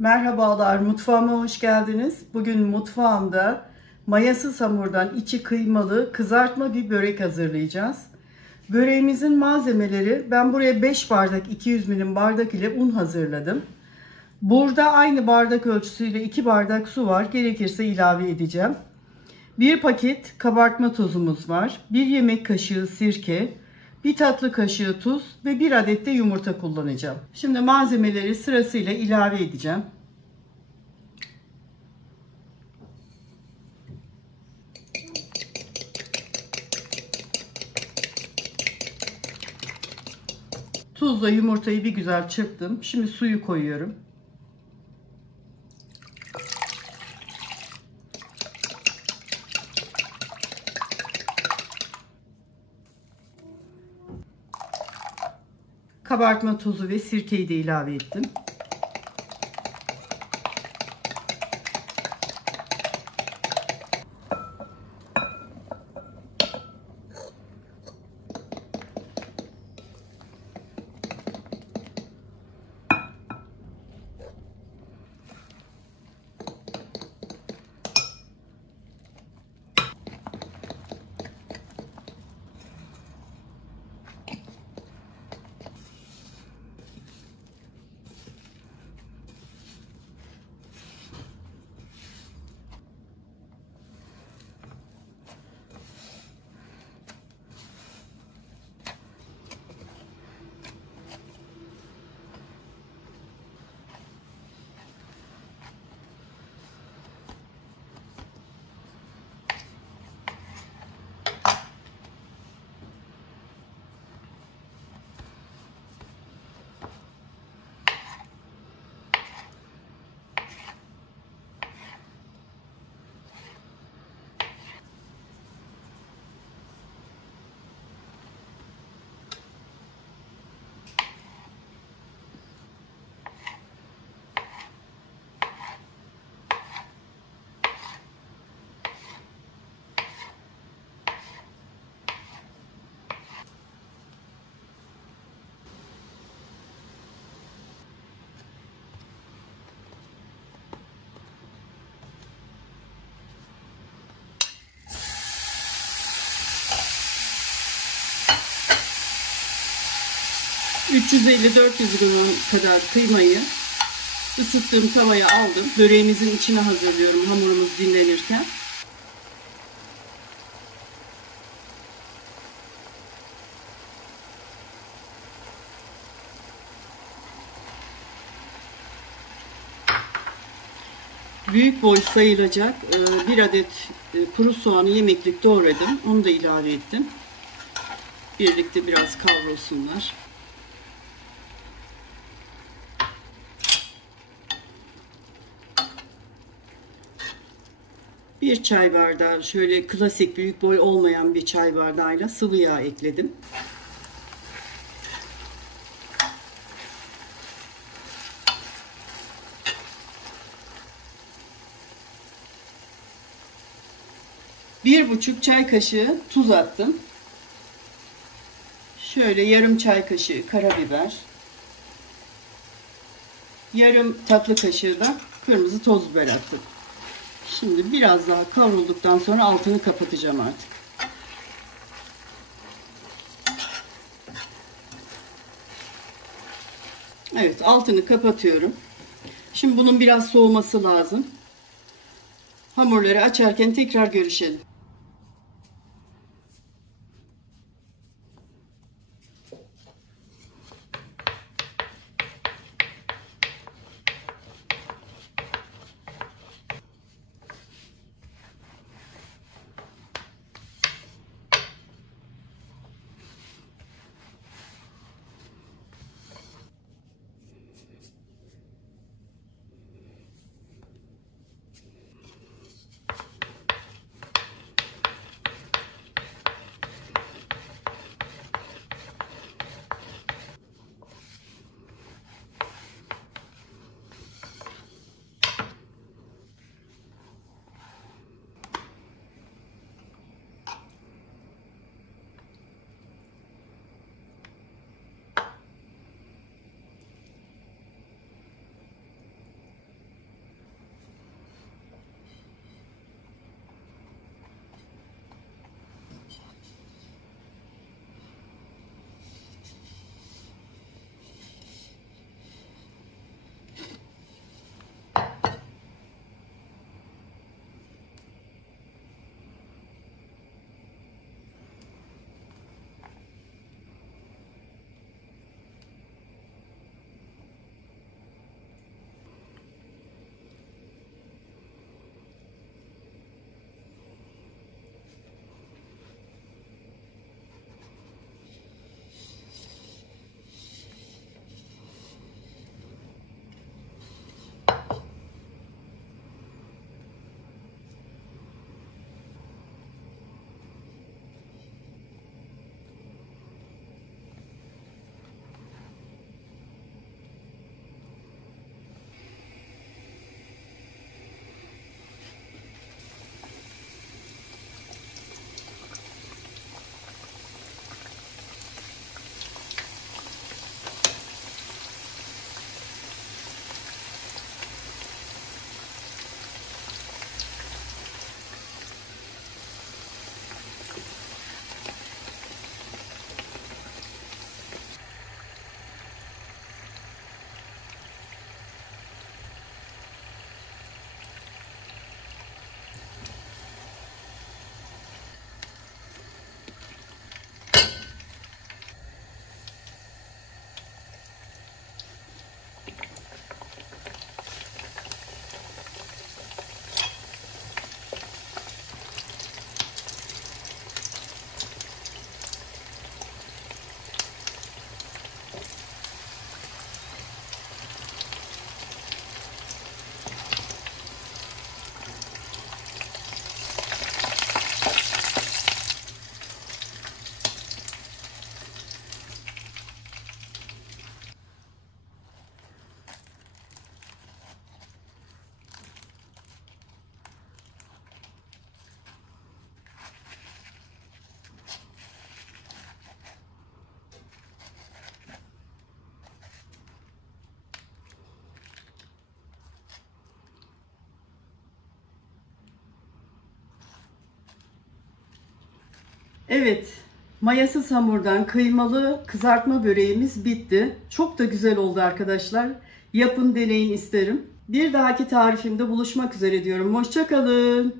Merhabalar, mutfağıma hoş geldiniz. Bugün mutfağımda mayasız hamurdan içi kıymalı kızartma bir börek hazırlayacağız. Böreğimizin malzemeleri, ben buraya 5 bardak 200 milim bardak ile un hazırladım. Burada aynı bardak ölçüsüyle 2 bardak su var. Gerekirse ilave edeceğim. 1 paket kabartma tozumuz var. 1 yemek kaşığı sirke, 1 tatlı kaşığı tuz ve 1 adet de yumurta kullanacağım. Şimdi malzemeleri sırasıyla ilave edeceğim. Tuzla yumurtayı bir güzel çırptım. Şimdi suyu koyuyorum. Kabartma tozu ve sirkeyi de ilave ettim. ...350-400 gram kadar kıymayı ısıttığım tavaya aldım. Böreğimizin içine hazırlıyorum hamurumuz dinlenirken. Büyük boy sayılacak bir adet kuru soğanı yemeklik doğradım. Onu da ilave ettim. Birlikte biraz kavrulsunlar. Bir çay bardağı, şöyle klasik büyük boy olmayan bir çay bardağıyla sıvı yağ ekledim. Bir buçuk çay kaşığı tuz attım. Şöyle yarım çay kaşığı karabiber. Yarım tatlı kaşığı da kırmızı toz biber attım. Şimdi biraz daha kavrulduktan sonra altını kapatacağım artık. Evet, altını kapatıyorum. Şimdi bunun biraz soğuması lazım. Hamurları açarken tekrar görüşelim. Evet, mayasız hamurdan kıymalı kızartma böreğimiz bitti. Çok da güzel oldu arkadaşlar. Yapın, deneyin isterim. Bir dahaki tarifimde buluşmak üzere diyorum. Hoşça kalın.